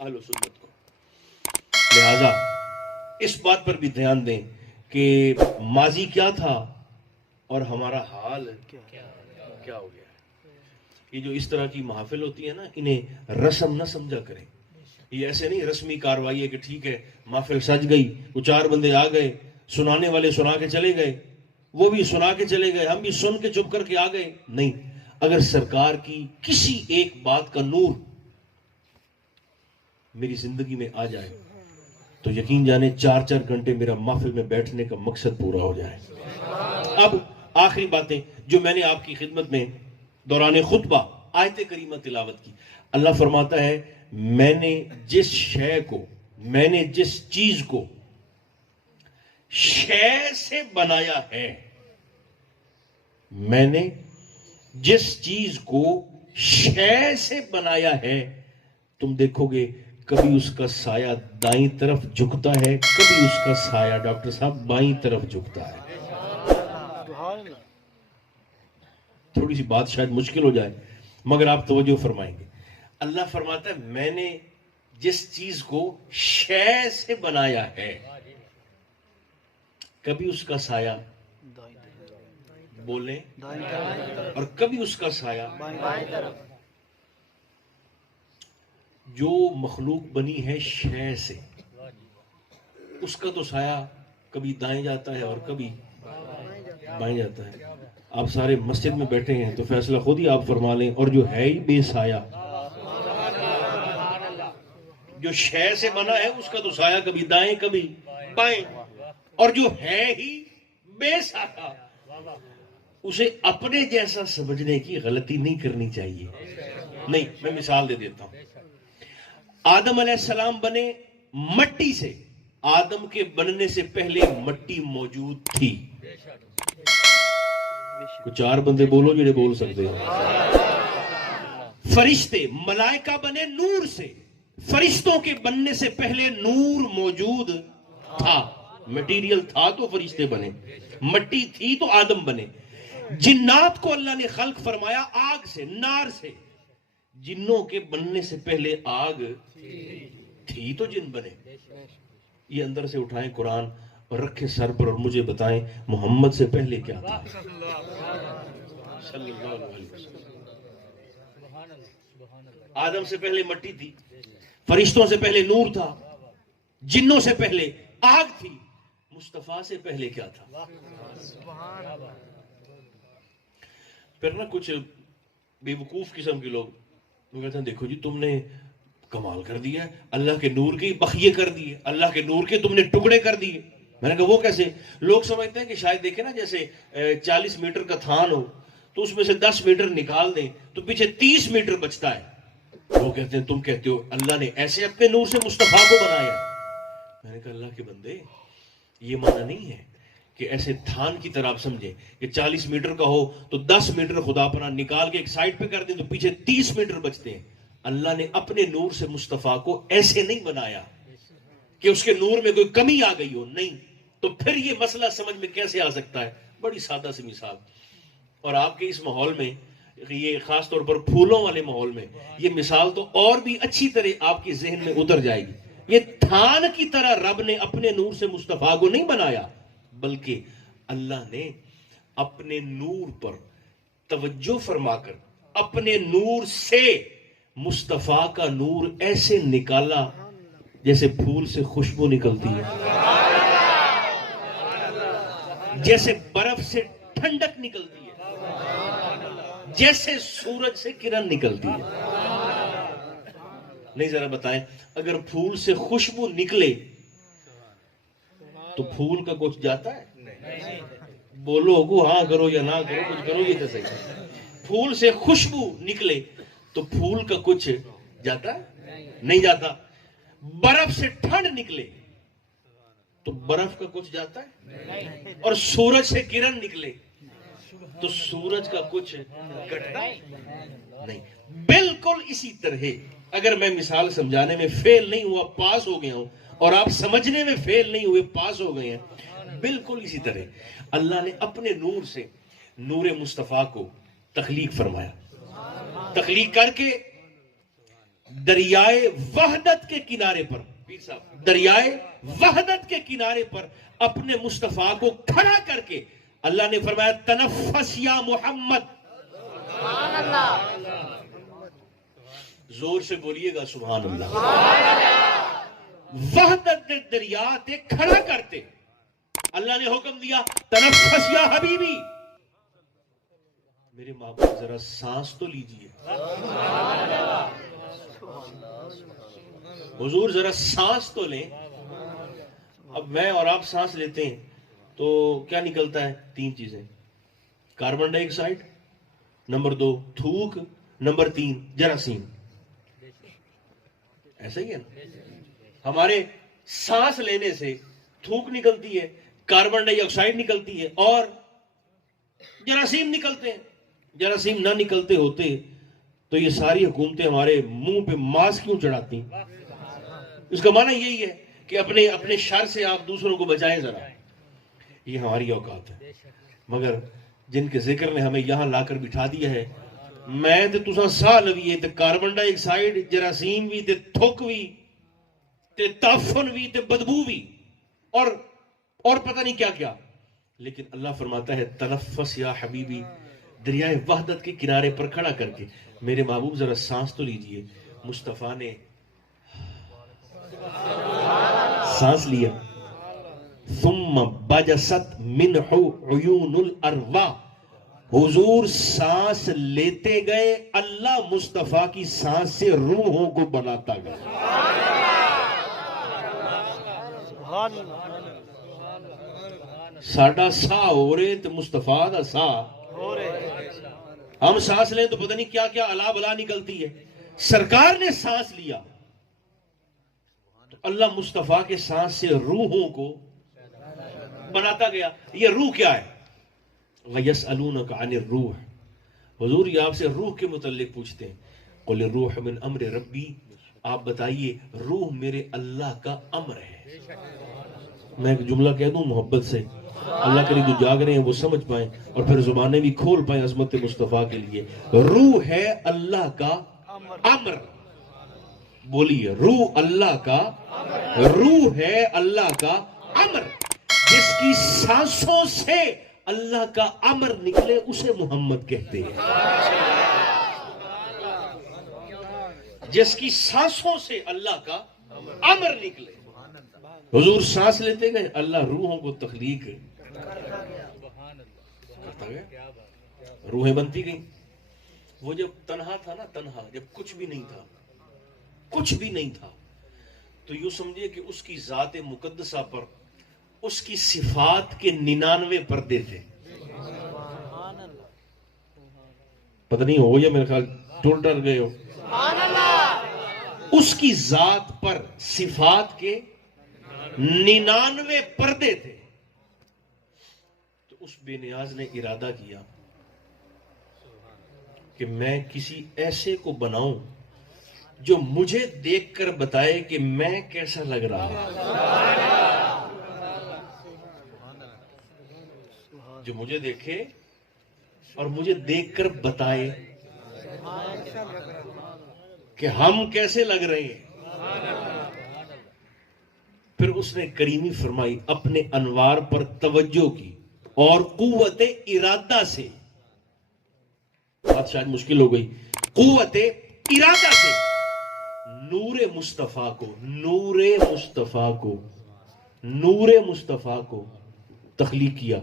اہل سنت کو. لہذا اس بات پر بھی دھیان دیں کہ ماضی کیا تھا اور ہمارا حال کیا ہو گیا. یہ جو اس طرح کی محافل ہوتی ہے نا، انہیں رسم نہ سمجھا کریں. یہ ایسے نہیں رسمی کاروائی ہے کہ ٹھیک ہے محفل سج گئی، وہ 4 بندے آ گئے، سنانے والے سنا کے چلے گئے، وہ بھی سنا کے چلے گئے، ہم بھی سن کے چپ کر کے آ گئے. نہیں، اگر سرکار کی کسی ایک بات کا نور میری زندگی میں آ جائے تو یقین جانے 4 گھنٹے میرا محفل میں بیٹھنے کا مقصد پورا ہو جائے. اب آخری باتیں جو میں نے آپ کی خدمت میں دوران خطبہ آیت کریمہ تلاوت کی. اللہ فرماتا ہے میں نے جس چیز کو شے سے بنایا ہے، میں نے جس چیز کو شے سے بنایا ہے، تم دیکھو گے کبھی اس کا سایہ دائیں طرف جھکتا ہے، کبھی اس کا سایہ ڈاکٹر صاحب بائیں طرف جھکتا ہے. تھوڑی سی بات شاید مشکل ہو جائے مگر آپ توجہ فرمائیں گے. اللہ فرماتا ہے میں نے جس چیز کو شے سے بنایا ہے، کبھی اس کا سایہ بولیں اور کبھی اس کا سایہ. جو مخلوق بنی ہے شے سے، اس کا تو سایہ کبھی دائیں جاتا ہے اور کبھی بائیں جاتا ہے. آپ سارے مسجد میں بیٹھے ہیں تو فیصلہ خود ہی آپ فرما لیں. اور جو ہے ہی بے سایہ، جو شے سے بنا ہے اس کا تو سایہ کبھی دائیں کبھی بائیں، اور جو ہے ہی بے سایہ اسے اپنے جیسا سمجھنے کی غلطی نہیں کرنی چاہیے. نہیں، میں مثال دے دیتا ہوں. آدم علیہ السلام بنے مٹی سے. آدم کے بننے سے پہلے مٹی موجود تھی. 4 بندے بولو جڑے بول سکتے ہیں. فرشتے ملائکہ بنے نور سے. فرشتوں کے بننے سے پہلے نور موجود تھا. مٹیریل تھا تو فرشتے بنے، مٹی تھی تو آدم بنے. جنات کو اللہ نے خلق فرمایا آگ سے، نار سے. جنوں کے بننے سے پہلے آگ تھی تو جن بنے. یہ اندر سے اٹھائیں قرآن اور رکھیں سر پر اور مجھے بتائیں محمد سے پہلے کیا تھا. صلی اللہ علیہ وسلم. آدم سے پہلے مٹی تھی، فرشتوں سے پہلے نور تھا، جنوں سے پہلے آگ تھی. مصطفیٰ سے پہلے کیا تھا؟ پھر نا کچھ بے وقوف قسم کے لوگ وہ کہتے ہیں دیکھو جی تم نے کمال کر دیا، اللہ کے نور کے بخیے کر دیے، اللہ کے نور کے تم نے ٹکڑے کر دیے. میں نے کہا وہ کیسے؟ لوگ سمجھتے ہیں کہ شاید دیکھیں نا جیسے 40 میٹر کا تھان ہو تو اس میں سے 10 میٹر نکال دیں تو پیچھے 30 میٹر بچتا ہے. وہ کہتے ہیں تم کہتے ہو اللہ نے ایسے اپنے نور سے مصطفیٰ کو بنایا. میں نے کہا اللہ کے بندے یہ معنی نہیں ہے کہ ایسے تھان کی طرح آپ سمجھیں کہ 40 میٹر کا ہو تو 10 میٹر خدا پناہ نکال کے ایک سائڈ پہ کر دیں تو پیچھے 30 میٹر بچتے ہیں. اللہ نے اپنے نور سے مصطفیٰ کو ایسے نہیں بنایا کہ اس کے نور میں کوئی کمی آ گئی ہو. نہیں تو پھر یہ مسئلہ سمجھ میں کیسے آ سکتا ہے؟ بڑی سادہ سی مثال. اور آپ کے اس ماحول میں، یہ خاص طور پر پھولوں والے ماحول میں، یہ مثال تو اور بھی اچھی طرح آپ کے ذہن میں اتر جائے گی. یہ تھان کی طرح رب نے اپنے نور سے مصطفیٰ کو نہیں بنایا، بلکہ اللہ نے اپنے نور پر توجہ فرما کر اپنے نور سے مصطفیٰ کا نور ایسے نکالا جیسے پھول سے خوشبو نکلتی ہے، جیسے برف سے ٹھنڈک نکلتی ہے، جیسے سورج سے کرن نکلتی ہے. نہیں ذرا بتائیں اگر پھول سے خوشبو نکلے تو پھول کا کچھ جاتا ہے؟ بولو گو ہاں کرو یا نہ کرو، کچھ کرو گے تو صحیح. پھول سے خوشبو نکلے تو پھول کا کچھ جاتا ہے؟ نہیں جاتا. برف سے ٹھنڈ نکلے تو برف کا کچھ جاتا ہے؟ اور سورج سے کرن نکلے تو سورج کا کچھ گھٹتا ہے؟ نہیں. بالکل اسی طرح اگر میں مثال سمجھانے میں فیل نہیں ہوا پاس ہو گیا ہوں اور آپ سمجھنے میں فیل نہیں ہوئے پاس ہو گئے ہیں، بالکل اسی طرح اللہ نے اپنے نور سے نور مصطفیٰ کو تخلیق فرمایا. تخلیق کر کے دریائے وحدت کے کنارے پر، پیر صاحب، دریائے وحدت کے کنارے پر اپنے مصطفیٰ کو کھڑا کر کے اللہ نے فرمایا تنفس یا محمد. سبحان اللہ. زور سے بولیے گا سبحان اللہ. وحدت دے دریا تے کھڑا کرتے اللہ نے حکم دیا تنفس یا حبیبی. میرے محبوب ذرا سانس تو لیجئے. حضور ذرا سانس تو لیں. اب میں اور آپ سانس لیتے ہیں تو کیا نکلتا ہے؟ 3 چیزیں. کاربن ڈائی آکسائڈ، نمبر 2 تھوک، نمبر 3 جراثیم. ایسا ہی ہے نا؟ ہمارے سانس لینے سے تھوک نکلتی ہے، کاربن ڈائی آکسائڈ نکلتی ہے اور جراثیم نکلتے ہیں. جراثیم نہ نکلتے ہوتے تو یہ ساری حکومتیں ہمارے منہ پہ ماسک کیوں چڑھاتی؟ اس کا معنی یہی ہے کہ اپنے شر سے آپ دوسروں کو بچائیں ذرا. یہ ہماری اوقات ہے. مگر جن کے ذکر نے ہمیں یہاں لا کر بٹھا دیا ہے، میں تے تساں ساہ لویے تے کاربن ڈائی آکسائڈ، جراثیم بھی تے تھک بھی تے تعفن بھی تے بدبو بھی اور پتہ نہیں کیا کیا. لیکن اللہ فرماتا ہے تنفس یا حبیبی، دریائے وحدت کے کنارے پر کھڑا کر کے میرے محبوب ذرا سانس تو لیجئے. مصطفیٰ نے سانس لیا. ثم بجست منہ عیون الارواح. حضور سانس لیتے گئے، اللہ مصطفیٰ کی سانس سے روحوں کو بناتا گیا. ساڈا سا ہو رہے تو مصطفیٰ دا سا ہو رہے. ہم سانس لیں تو پتہ نہیں کیا کیا الا بلا نکلتی ہے. سرکار نے سانس لیا تو اللہ مصطفیٰ کے سانس سے روحوں کو بناتا گیا. یہ روح کیا ہے؟ وَيَسْأَلُونَكَ عَنِ الرُّوحِ. حضور یہ آپ سے روح کے متعلق پوچھتے ہیں. قُلِ الرُّوحُ مِنْ أَمْرِ رَبِّي. آپ بتائیے روح میرے اللہ کا امر ہے. میں ایک جملہ کہہ دوں محبت سے، اللہ کرے جو جاگ رہے ہیں وہ سمجھ پائیں اور پھر زبانیں بھی کھول پائیں عظمت مصطفیٰ کے لیے. روح ہے اللہ کا امر. بولیے روح اللہ کا، روح ہے اللہ کا امر. جس کی سانسوں سے اللہ کا امر نکلے اسے محمد کہتے ہیں. جس کی سانسوں سے اللہ کا امر نکلے. حضور سانس لیتے گئے، اللہ روحوں کو تخلیق کرتا گیا، روحیں بنتی گئیں. وہ جب تنہا تھا نا، تنہا جب کچھ بھی نہیں تھا، کچھ بھی نہیں تھا، تو یوں سمجھے کہ اس کی ذات مقدسہ پر اس کی صفات کے 99 پردے تھے. پتہ نہیں ہو یا میرے خیال ٹول ڈر گئے ہو. اس کی ذات پر صفات کے 99 پردے تھے. تو اس بے نیاز نے ارادہ کیا کہ میں کسی ایسے کو بناؤں جو مجھے دیکھ کر بتائے کہ میں کیسا لگ رہا ہوں. جو مجھے دیکھے اور مجھے دیکھ کر بتائے کہ ہم کیسے لگ رہے ہیں. پھر اس نے کریمی فرمائی، اپنے انوار پر توجہ کی اور قوت ارادہ سے، بات شاید مشکل ہو گئی، قوت ارادہ سے نور مصطفیٰ کو، نور مصطفیٰ کو، نور مصطفیٰ کو تخلیق کیا.